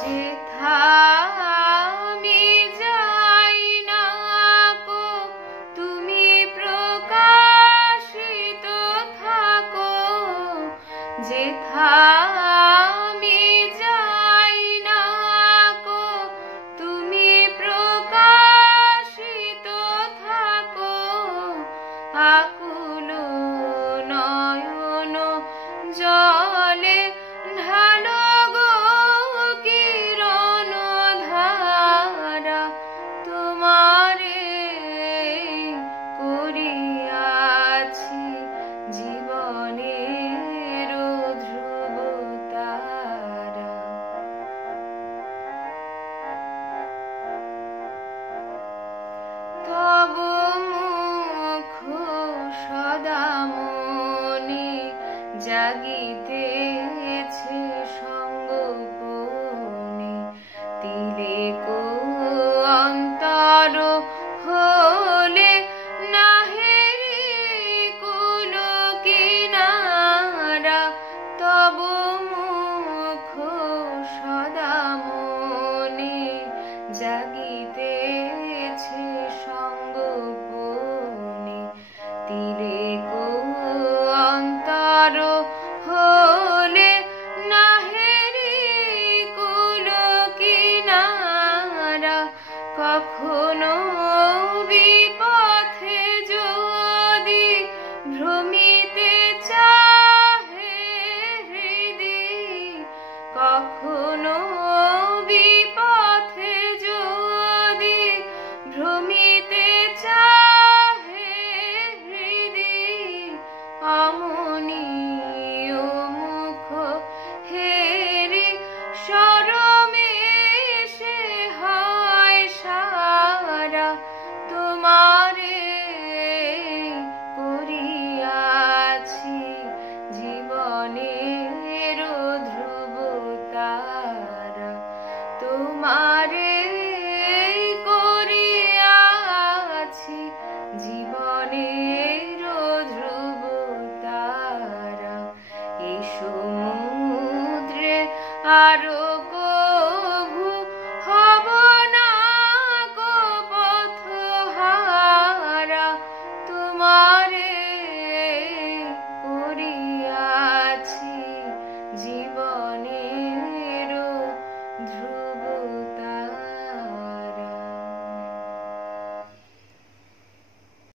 যেথা আমি যাই না কো তুমি প্রকাশিত থাকো, যেথা আমি যাই না কো তুমি প্রকাশিত থাকো। আকুল নয়ন জলে ঢালো গো কিরণ ধারা, তোমারে করিয়াছি জীবনের ধ্রুব তারা। তব মুখ সদা মনে জাগিতেছে সঙ্গোপনে, তিলেক অন্তর হলে নাহেরি কুল কিনারা। তব মুখ সদা মনে জাগিতেছে সঙ্গোপনে, তিলেক অন্তর হলে নাহেরি কুল কিনারা। কখনো বিপথে যদি ভ্রমিতে চাহে হৃদি, কখনো বিপথে যদি ভ্রমিতে চাহে হৃদি, অমনীয় মুখ হেরি সরমেশে হয় সারা। তোমারে করিয়াছি জীবনের ধ্রুব তারা, তোমারে করিয়াছি জীবনের ধ্রুব তারা। এই সমুদ্রে আরো